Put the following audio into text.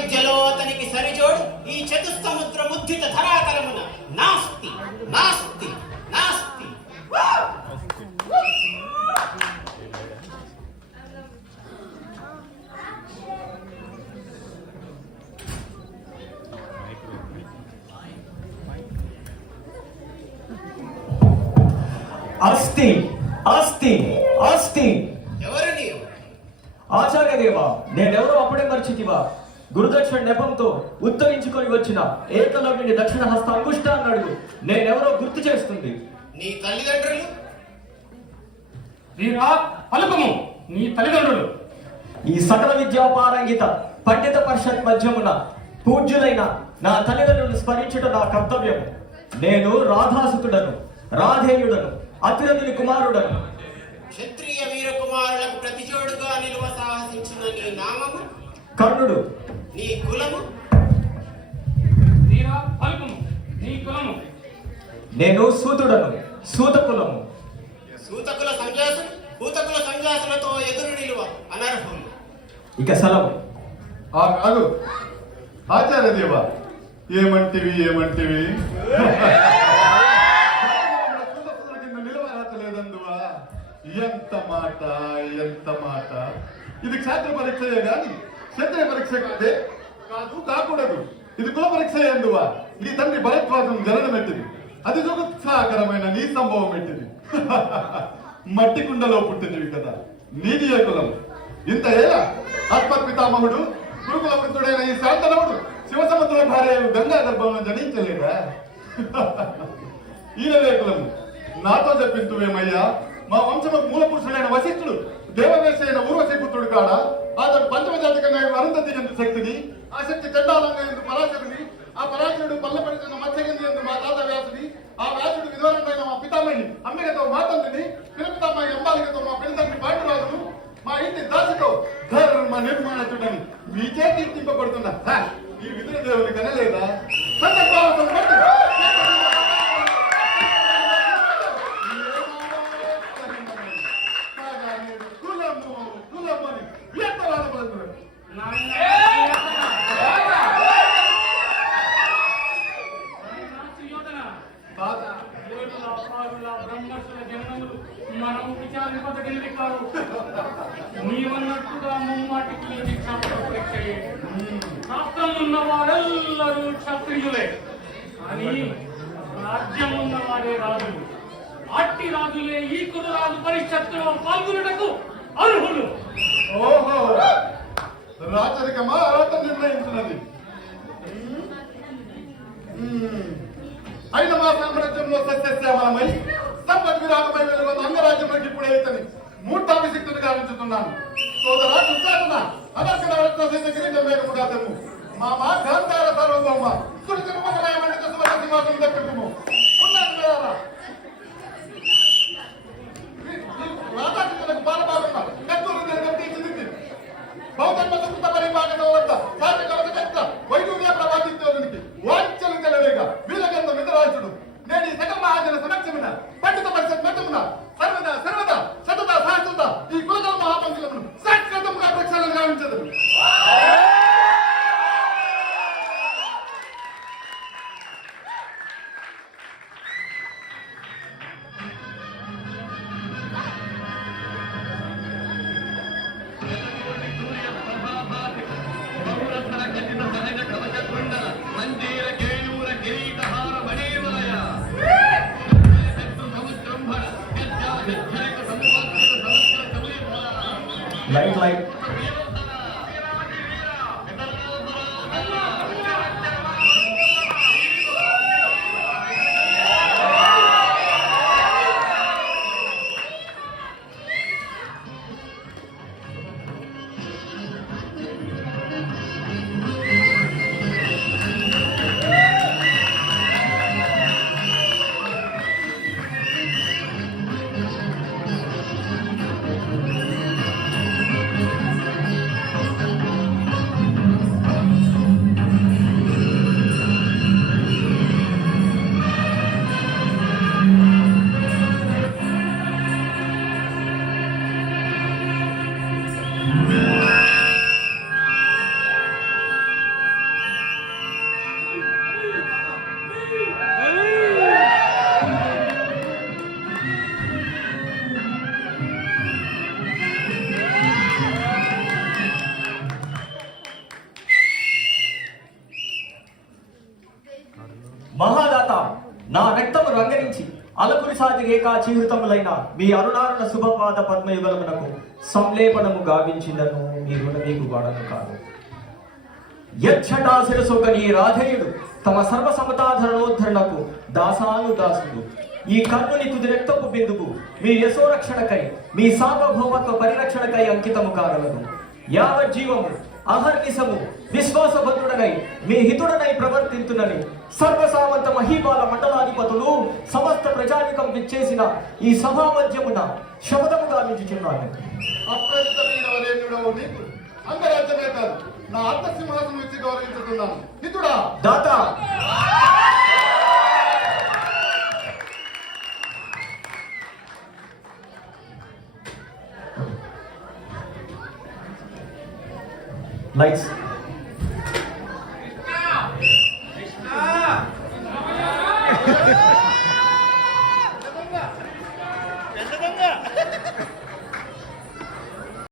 విద్యలో అతనికి సరిజోడు ఈ చతుస్సముద్ర ముద్రిత ధరాతరమున నాస్తి నాస్తి నాస్తి. అస్తి అస్తి అస్తి. ఎవరు నీవు? ఆచార్యదేవా, నేనెవరో అప్పుడే మర్చితివా? గురుదక్షిణ నెపంతో ఉత్తరించుకొని వచ్చిన ఏకలవ్యుని దక్షిణ హస్త అంగుష్టాన్నడుగు నేనెవరో గుర్తు చేస్తుంది. నీ తల్లిదండ్రులు? పలుకము, నీ తల్లిదండ్రులు. ఈ సకల విద్యాపారంగిత పండిత పరిషత్ మధ్యమున పూజ్యులైన నా తల్లిదండ్రులను స్మరించుట నా కర్తవ్యము. నేను రాధాసుతుడను, రాధేయుడను, అతిరథుని కుమారుడను. క్షత్రియ వీర కుమారులకు ప్రతిజోడుగా నిలువ సాహసించిన నీ నామము? కర్ణుడు. నీ కులము? పలుకము, నీ కులము? నేను సూతుడను, సూత కులము. సూతకుల సంజాసులు భూతకుల సంజాసులతో ఎదురు నిలువ అనర్హులు. ఇక సెలవు. కాదు ఆచార్యదేవ, ఏమంటివి ఏమంటివి? నిలవలేదందువా? ఎంత మాట ఎంత మాట! ఇది క్షేత్ర పరీక్షయే గాని క్షత్రియ పరీక్ష కాదే, కాదు కాకూడదు. ఇది కుల పరీక్ష ఎందువా? నీ తండ్రి భరద్వాజం జననం ఎట్టిది, అది జుగుత్సాకరమైన నీ సంభవం ఎట్టిది. మట్టి కుండలో పుట్టినవి కదా, నీది ఏ కులం? ఇంత ఏలా ఆత్మపితామహుడు గురుకుల వృద్ధుడైన ఈ శాంతనవుడు శివసముద్ర భార్య గంగా గర్భంలో జనించలేదా? ఈయనవే కులము. నాతో చెప్పింతువేమయ్యా? మా వంశము మూల పురుషుడైన వశిష్ఠుడు దేవవేశ అయిన ఊర్వశీ పుత్రుడు కాడా? అతడు పంచమ జాతకంగా అరుంధతి ఎందు శక్తిని, ఆ శక్తి చండాలంగా ఎందు పరాశరుని, ఆ పరాశరుడు పల్లెపడిన మత్స్యగంధి ఎందు మా తాత వ్యాసుని, ఆ వ్యాసుడు విధవరంగైన మా పితామహిని అంబికతో మా తండ్రిని, పినపితామహి అంబాలికతో మా పెళ్లి పాండురాజును, మా ఇంటి దాసితో ధర్మ నిర్మాణుడని మీచే కీర్తింపబడుతున్నా ఈ విధుల దేవుని కనలేదా? మనం విచారింపదగినది కాదు. నీవన్నట్టుగా ముమ్మాటికి పరీక్ష శాస్త్రం ఉన్న వారెల్లరూ క్షత్రియులే, కానీ రాజ్యం ఉన్నవారే రాజులు. అట్టి రాజులే ఈ కులరాజు పరిషత్తులో పాల్గొనటకు అర్హులు. ఓహో, రాచరికమా రాత నిర్ణయించినది? అయిన మా సామ్రాజ్యంలో సస్యశ్యామలమై సంపత్ విరామమై వెలుగొన్న అంగరాజ్యంలోకి ఇప్పుడే ఇతని మూర్తాభిషిక్తుని గావించుతున్నాను. సోదరా కృష్ణ అనర్కల రత్న సైత కిరీటం వేగముగా తెమ్ము. మా మా గాంధార సర్వభౌమ కుడి తిరుమలయ మండిత సువర్ణ సింహాసనం దక్కుము. ఉన్నాను కదా రాధాకృష్ణకు బాలబాలున్న కత్తూరు నిర్గం తీర్చిదిద్ది బౌద్ధ సుకృత పరిపాలన వద్ద సాధ్య వైద్యుల ప్రభావితునికి వాంఛలు తెలవేగా వీలగంధ మితరాజుడు నేను ఈ సకల మహాజన సమక్షమున పండిత పరిషత్ మధ్యమున సర్వదా సర్వదా సతత శాశ్వత ఈ కులగల మహాపంకులమును శాశ్వతముగా ప్రక్షాళన గావించదు. నా రక్తము రంగరించి అలకురి సాటి రేఖా చిహృతములైన మీ అరుణారుణ శుభపాద పద్మయుగలమునకు సంలేపనము గావించిందను మీ రుణమీకు వాడను కాదు. యక్షటాశిరసొకని రాధేయుడు తమ సర్వసమతాధరణోద్ధరణకు దాసాను దాసుడు. ఈ కర్ణుని తుది రక్తపు బిందువు మీ యశోరక్షణకై మీ సార్వభౌమత్వ పరిరక్షణకై అంకితము కాగలదు. యావజ్జీవము అహర్నిశము విశ్వాసభద్రుడనై మీ హితుడనై ప్రవర్తింతునని సర్వసామంత మహీపాల మండలాధిపతులు సమస్త ప్రజానికం విచ్చేసిన ఈ సభామధ్యమున శపథము గావించుచున్నాను. అప్రజితమైన వరేణ్యుడవు నీకు అంగరాజ్యమే కాదు, నా అర్థ సింహాసనం ఇచ్చి గౌరవించుతున్నాను. హితుడా దాత లైట్స్ పెద్ద దొంగ